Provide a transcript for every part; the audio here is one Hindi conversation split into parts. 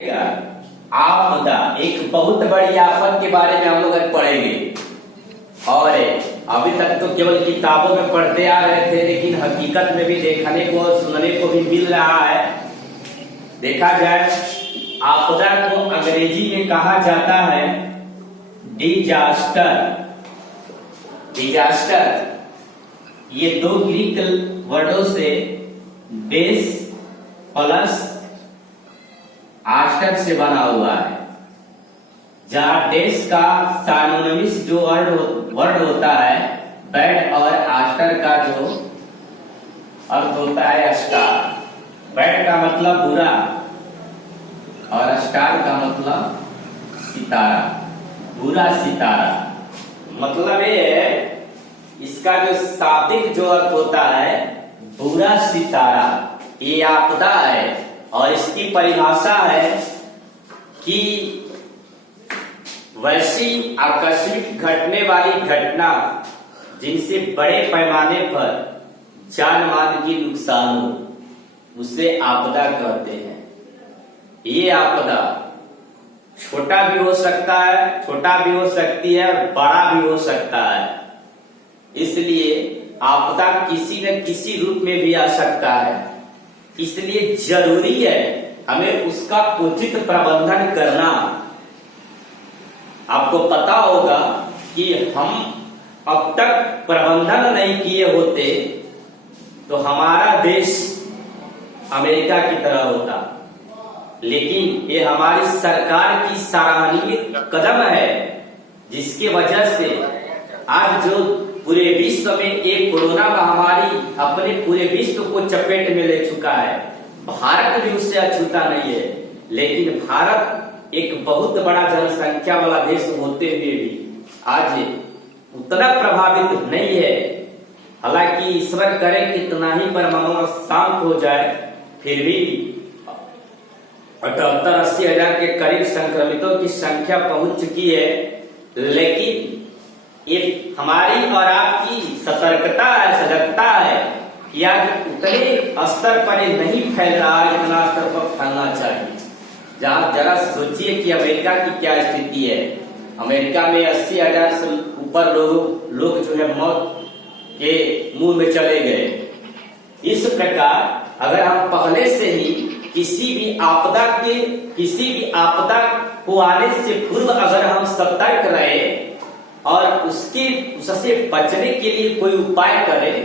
आपदा एक बहुत बड़ी आफत के बारे में हम लोग आज पढ़ेंगे। और अभी तक तो केवल किताबों में पढ़ते आ रहे थे, लेकिन हकीकत में भी देखने को और सुनने को भी मिल रहा है। देखा जाए, आपदा को अंग्रेजी में कहा जाता है डिजास्टर। डिजास्टर ये दो ग्रीक वर्डों से डेस प्लस आस्टर से बना हुआ है, जहां डेस का साइनोनिम्स जो वर्ड होता है बैड, और आस्टर का जो अर्थ होता है स्टार। बैड का मतलब बुरा और स्टार का मतलब सितारा, बुरा सितारा। मतलब ये है, इसका जो शाब्दिक जो अर्थ होता है बुरा सितारा, ये आपदा है। और इसकी परिभाषा है कि वैसी आकस्मिक घटने वाली घटना जिनसे बड़े पैमाने पर जान माल की नुकसान हो, उसे आपदा कहते हैं। ये आपदा छोटा भी हो सकता है, छोटा भी हो सकती है, बड़ा भी हो सकता है। इसलिए आपदा किसी न किसी रूप में भी आ सकता है। इसलिए जरूरी है हमें उसका उचित प्रबंधन करना। आपको पता होगा कि हम अब तक प्रबंधन नहीं किए होते तो हमारा देश अमेरिका की तरह होता। लेकिन ये हमारी सरकार की सराहनीय कदम है, जिसके वजह से आज जो पूरे विश्व में एक कोरोना महामारी अपने पूरे विश्व को चपेट में ले चुका है, भारत भी उससे अछूता नहीं है। लेकिन भारत एक बहुत बड़ा जनसंख्या वाला देश होते हुए भी आज उतना प्रभावित नहीं है। हालांकि ईश्वर करे कितना ही परमाणु शांत हो जाए, फिर भी 78-80 हजार के करीब संक्रमितों की संख्या पहुंच चुकी है। लेकिन ये हमारी और आपकी सतर्कता है, सजगता है कि आज उतने स्तर पर नहीं फैल रहा है जितना स्तर पर फैलना चाहिए। जहाँ जरा सोचिए कि अमेरिका की क्या स्थिति है। अमेरिका में 80 हजार से ऊपर लोग जो है मौत के मुंह में चले गए। इस प्रकार अगर हम पहले से ही किसी भी आपदा को आने से पूर्व अगर हम सतर्क रहे और उससे बचने के लिए कोई उपाय करें,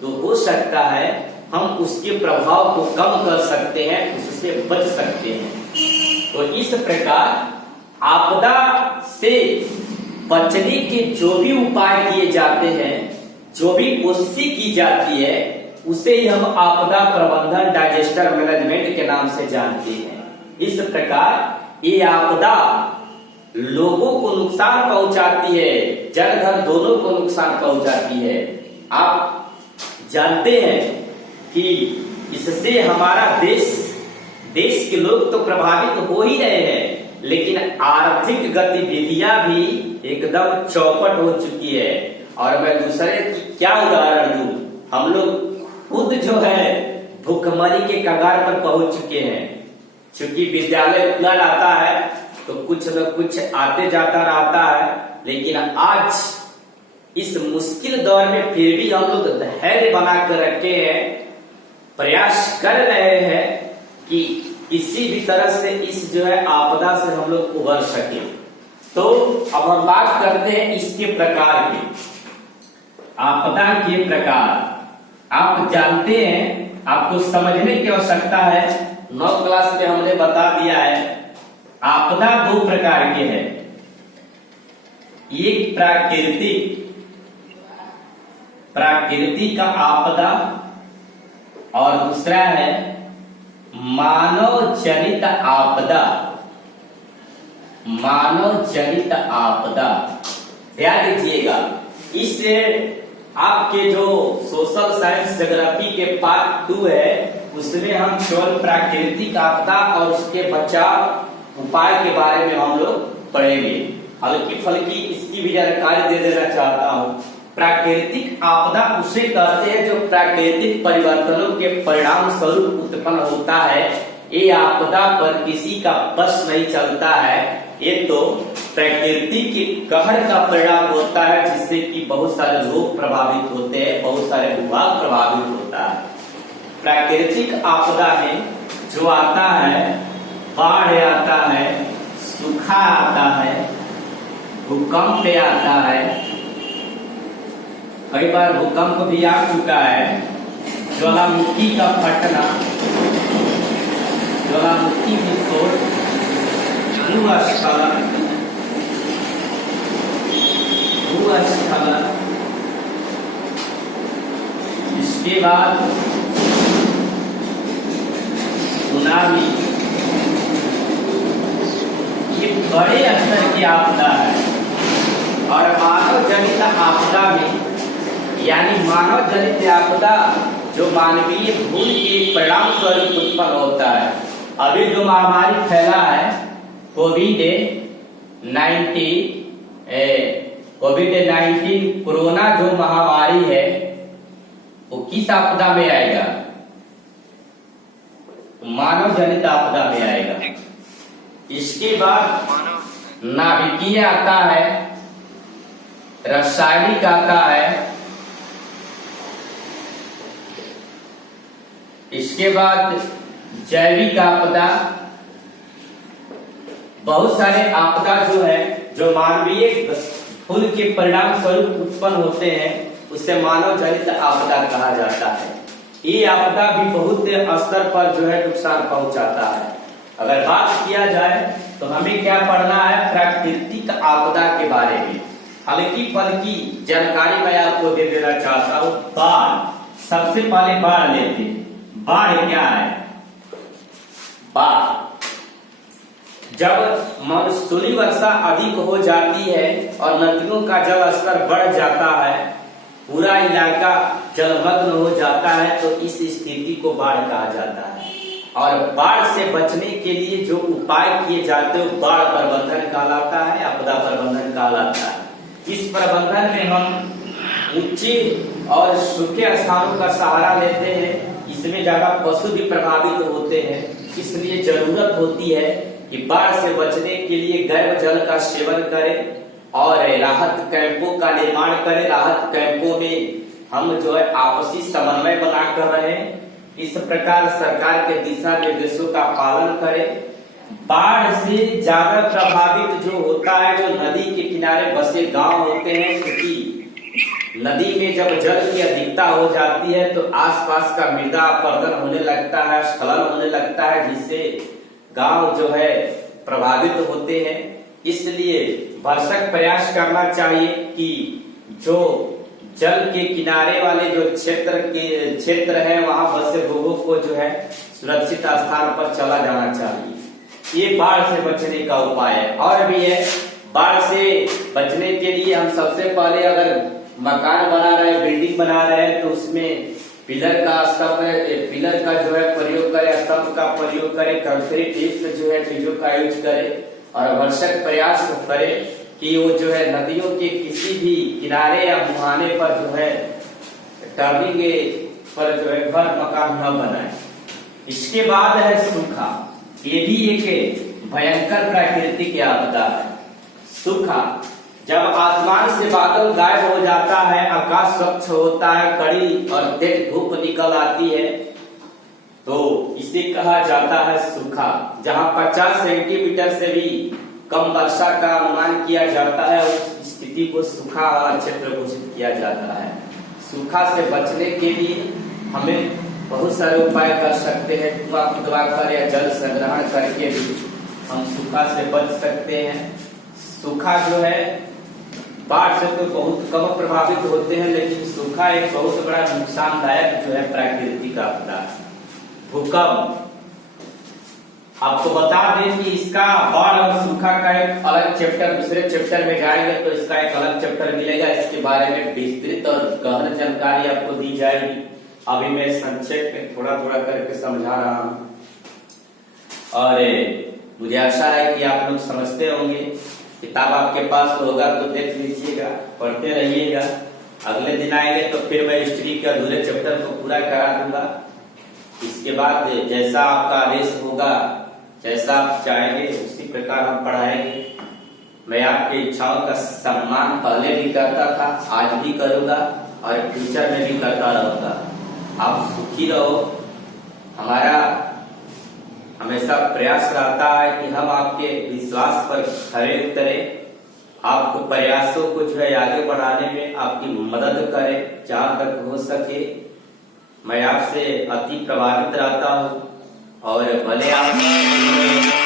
तो हो सकता है हम उसके प्रभाव को कम कर सकते हैं, उससे बच सकते हैं। तो इस प्रकार आपदा से बचने के जो भी उपाय किए जाते हैं, जो भी कोशिश की जाती है, उसे ही हम आपदा प्रबंधन डिजास्टर मैनेजमेंट के नाम से जानते हैं। इस प्रकार ये आपदा लोगों को नुकसान पहुंचाती है, जन धन दोनों को नुकसान पहुंचाती है। आप जानते हैं कि इससे हमारा देश के लोग तो प्रभावित हो ही रहे हैं, लेकिन आर्थिक गतिविधियां भी एकदम चौपट हो चुकी है। और मैं दूसरे की क्या उदाहरण दूं, हम लोग खुद जो है भुखमरी के कगार पर पहुंच चुके हैं। चूंकि विद्यालय खुला रहता है तो कुछ न कुछ आते जाता रहता है, लेकिन आज इस मुश्किल दौर में फिर भी हम लोग धैर्य बना कर रखे हैं, प्रयास कर रहे हैं कि किसी भी तरह से इस जो है आपदा से हम लोग उबर सके। तो अब हम बात करते हैं इसके प्रकार की। आपदा के प्रकार आप जानते हैं, आपको समझने की आवश्यकता है। 9 क्लास में हमने बता दिया है आपदा 2 प्रकार के हैं। एक प्राकृतिक आपदा और दूसरा है मानव जनित आपदा। मानव जनित आपदा, ध्यान दीजिएगा। इससे आपके जो सोशल साइंस ज्योग्राफी के पार्ट 2 है, उसमें हम केवल प्राकृतिक आपदा और उसके बचाव उपाय के बारे में हम लोग पढ़ेंगे। हल्की फल्की इसकी भी जानकारी दे देना चाहता हूँ। प्राकृतिक आपदा उसे कहते हैं जो प्राकृतिक परिवर्तनों के परिणाम स्वरूप उत्पन्न होता है ये आपदा पर किसी का बस नहीं चलता है। ये तो प्रकृति के कहर का परिणाम होता है, जिससे कि बहुत सारे लोग प्रभावित होते हैं, बहुत सारे विभाग प्रभावित होता है। प्राकृतिक आपदा में जो आता है, बाढ़ आता है, सूखा आता है, भूकंप आता है। कई बार भूकंप भी आ चुका है, ज्वालामुखी का फटना, ज्वालामुखी विस्फोट, भूस्खलन, इसके बाद सुनामी। ये बड़े स्तर की आपदा है। और मानव जनित आपदा में, यानी मानव जनित आपदा जो मानवीय भूल के परिणाम स्वरूप उत्पन्न होता है। अभी जो महामारी फैला है कोविड-19 कोरोना जो महामारी है, वो किस आपदा में आएगा? मानव जनित आपदा में आएगा। इसके बाद नाभिकीय आता है, रासायनिक आता है, इसके बाद जैविक आपदा। बहुत सारे आपदा जो है, जो मानवीय भूल के परिणाम स्वरूप उत्पन्न होते हैं, उसे मानव जनित आपदा कहा जाता है। ये आपदा भी बहुत स्तर पर जो है नुकसान पहुंचाता है। अगर बात किया जाए तो हमें क्या पढ़ना है? प्राकृतिक आपदा के बारे में हल्की फुल्की जानकारी मैं आपको दे देना चाहता हूँ। बाढ़, सबसे पहले बाढ़ लेते हैं। बाढ़ क्या है? बाढ़ जब मानसूनी वर्षा अधिक हो जाती है और नदियों का जल स्तर बढ़ जाता है, पूरा इलाका जलमग्न हो जाता है, तो इस स्थिति को बाढ़ कहा जाता है। और बाढ़ से बचने के लिए जो उपाय किए जाते हैं, बाढ़ प्रबंधन कहलाता है, आपदा प्रबंधन कहलाता है। इस प्रबंधन में हम ऊंचे और सूखे स्थानों का सहारा लेते हैं। इसमें ज्यादा पशु भी प्रभावित होते हैं, इसलिए जरूरत होती है कि बाढ़ से बचने के लिए गर्म जल का सेवन करें और राहत कैंपों का निर्माण करें। राहत कैंपों में हम जो है आपसी समन्वय बनाकर रहें। इस प्रकार सरकार के दिशा निर्देशों का पालन करें। बाढ़ से ज्यादा प्रभावित जो होता है, जो नदी के किनारे बसे गांव होते हैं, क्योंकि नदी में जब जल की अधिकता हो जाती है तो आसपास का मृदा अपरदन होने लगता है, स्खलन होने लगता है, जिससे गांव जो है प्रभावित होते हैं। इसलिए भरसक प्रयास करना चाहिए कि जो जल के किनारे वाले जो क्षेत्र है, वहां बसे लोगों को जो है सुरक्षित स्थान पर चला जाना चाहिए। ये बाढ़ से बचने का उपाय है। और भी है, बाढ़ से बचने के लिए हम सबसे पहले अगर मकान बना रहे हैं, बिल्डिंग बना रहे हैं, तो उसमें पिलर का जो है प्रयोग करें, स्तंभ का प्रयोग करें, कंक्रीट युक्त जो है चीजों का यूज करें। और आवश्यक प्रयास करें कि वो जो है नदियों के किसी भी किनारे या मुहाने पर जो है टर्निंग पर जो है घर मकान न बनाए। इसके बाद है सूखा। ये भी एक भयंकर प्राकृतिक आपदा है। सूखा, जब आसमान से बादल गायब हो जाता है, आकाश स्वच्छ होता है, कड़ी और तेज धूप निकल आती है, तो इसे कहा जाता है सूखा। जहां 50 सेंटीमीटर से भी कम वर्षा का अनुमान किया जाता है, उस स्थिति को सूखा क्षेत्र घोषित किया जाता है। सूखा से बचने के लिए हमें बहुत सारे उपाय कर सकते हैं। कुआं खुदवाकर या जल संग्रहण करके भी हम सूखा से बच सकते हैं। सूखा जो है बाढ़ से तो बहुत कम प्रभावित होते हैं, लेकिन सूखा एक बहुत बड़ा नुकसानदायक जो है प्राकृतिक आपदा है। भूकंप, आपको बता दें कि इसका बाढ़ और सूखा का एक अलग चैप्टर, दूसरे चैप्टर में जाएंगे तो इसका एक अलग चैप्टर मिलेगा। इसके बारे में विस्तृत और गहन जानकारी आपको दी जाएगी। अभी मैं संक्षेप में थोड़ा थोड़ा करके समझा रहा हूँ और मुझे आशा है कि आप लोग समझते होंगे। किताब आपके पास तो होगा तो देख लीजिएगा, पढ़ते रहिएगा। अगले दिन आएंगे तो फिर मैं हिस्ट्री के अधूरे चैप्टर को पूरा करा दूंगा। इसके बाद जैसा आपका आदेश होगा, जैसा आप चाहेंगे उसी प्रकार हम पढ़ाएंगे। मैं आपकी इच्छाओं का सम्मान पहले भी करता था, आज भी करूंगा और फ्यूचर में भी करता रहूंगा। आप सुखी रहो। हमारा हमेशा प्रयास रहता है कि हम आपके विश्वास पर खरे उतरें, आपको प्रयासों को जो है आगे बढ़ाने में आपकी मदद करें जहां तक हो सके। मैं आपसे अति प्रभावित रहता हूँ और भले आप